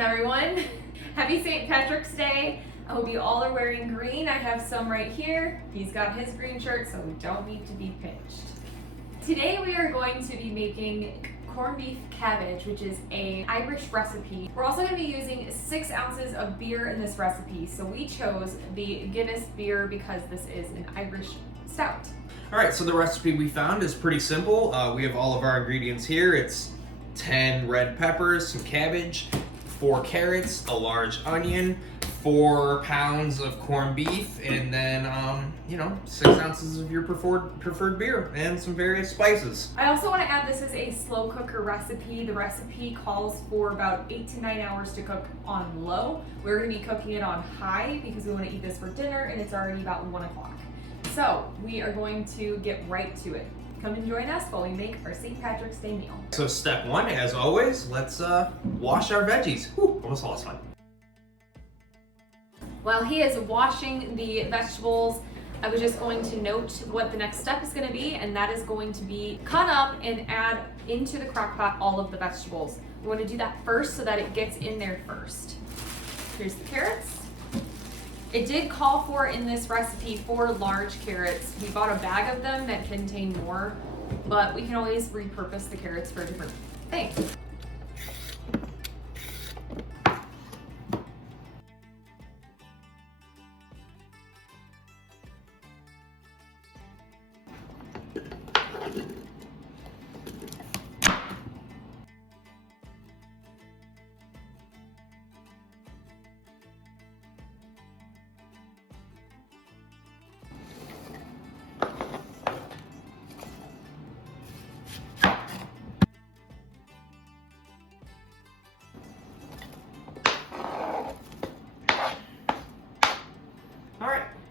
morning, everyone. Happy St. Patrick's Day. I hope you all are wearing green. I have some right here. He's got his green shirt, so we don't need to be pinched. Today we are going to be making corned beef cabbage, which is an Irish recipe. We're also going to be using 6 ounces of beer in this recipe. So we chose the Guinness beer because this is an Irish stout. All right, so the recipe we found is pretty simple. We have all of our ingredients here. It's 10 red peppers, some cabbage, 4 carrots, a large onion, 4 pounds of corned beef, and then 6 ounces of your preferred beer and some various spices. I also want to add this is a slow cooker recipe. The recipe calls for about 8 to 9 hours to cook on low. We're going to be cooking it on high because we want to eat this for dinner, and it's already about 1 o'clock. So we are going to get right to it. Come and join us while we make our St. Patrick's Day meal. So step 1, as always, let's wash our veggies. Whew, almost lost one. While he is washing the vegetables, I was just going to note what the next step is going to be, and that is going to be cut up and add into the crock pot all of the vegetables. We want to do that first so that it gets in there first. Here's the carrots. It did call for, in this recipe, 4 large carrots. We bought a bag of them that contain more, but we can always repurpose the carrots for different things.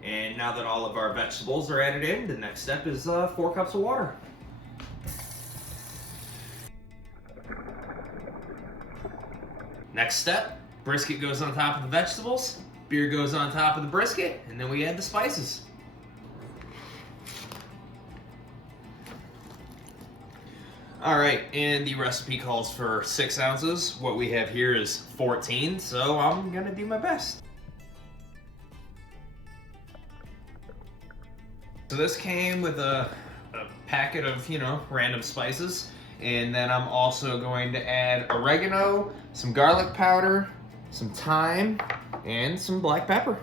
And now that all of our vegetables are added in, the next step is 4 cups of water. Next step, brisket goes on top of the vegetables, beer goes on top of the brisket, and then we add the spices. All right, and the recipe calls for 6 ounces. What we have here is 14, so I'm gonna do my best. So this came with a packet of, random spices. And then I'm also going to add oregano, some garlic powder, some thyme, and some black pepper.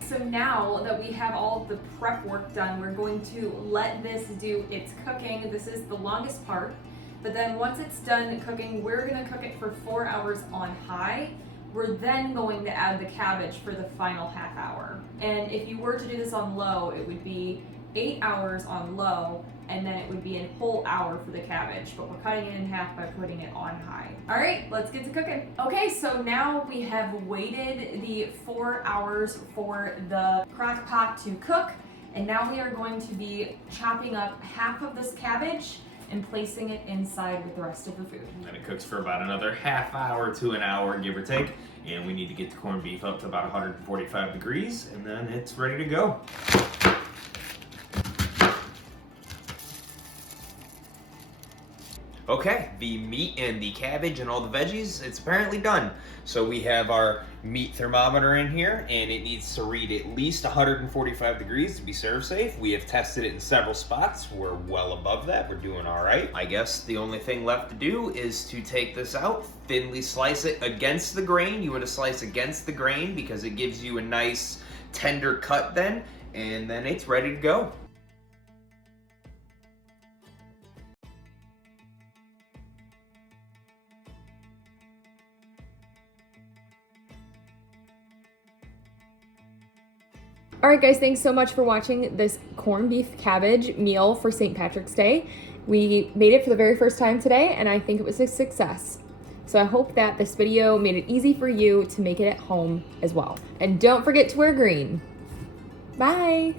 So now that we have all the prep work done, we're going to let this do its cooking. This is the longest part. But then once it's done cooking, we're gonna cook it for 4 hours on high. We're then going to add the cabbage for the final half hour. And if you were to do this on low, it would be 8 hours on low, and then it would be a whole hour for the cabbage, but we're cutting it in half by putting it on high. All right, let's get to cooking. Okay, so now we have waited the 4 hours for the crock pot to cook, and now we are going to be chopping up half of this cabbage and placing it inside with the rest of the food. And it cooks for about another half hour to an hour, give or take. And we need to get the corned beef up to about 145 degrees, and then it's ready to go. Okay, the meat and the cabbage and all the veggies, it's apparently done. So we have our meat thermometer in here, and it needs to read at least 145 degrees to be serve safe. We have tested it in several spots. We're well above that. We're doing all right. I guess the only thing left to do is to take this out, thinly slice it against the grain. You want to slice against the grain because it gives you a nice tender cut then, and then it's ready to go. All right, guys, thanks so much for watching this corned beef cabbage meal for St. Patrick's Day. We made it for the very first time today, and I think it was a success. So I hope that this video made it easy for you to make it at home as well. And don't forget to wear green. Bye.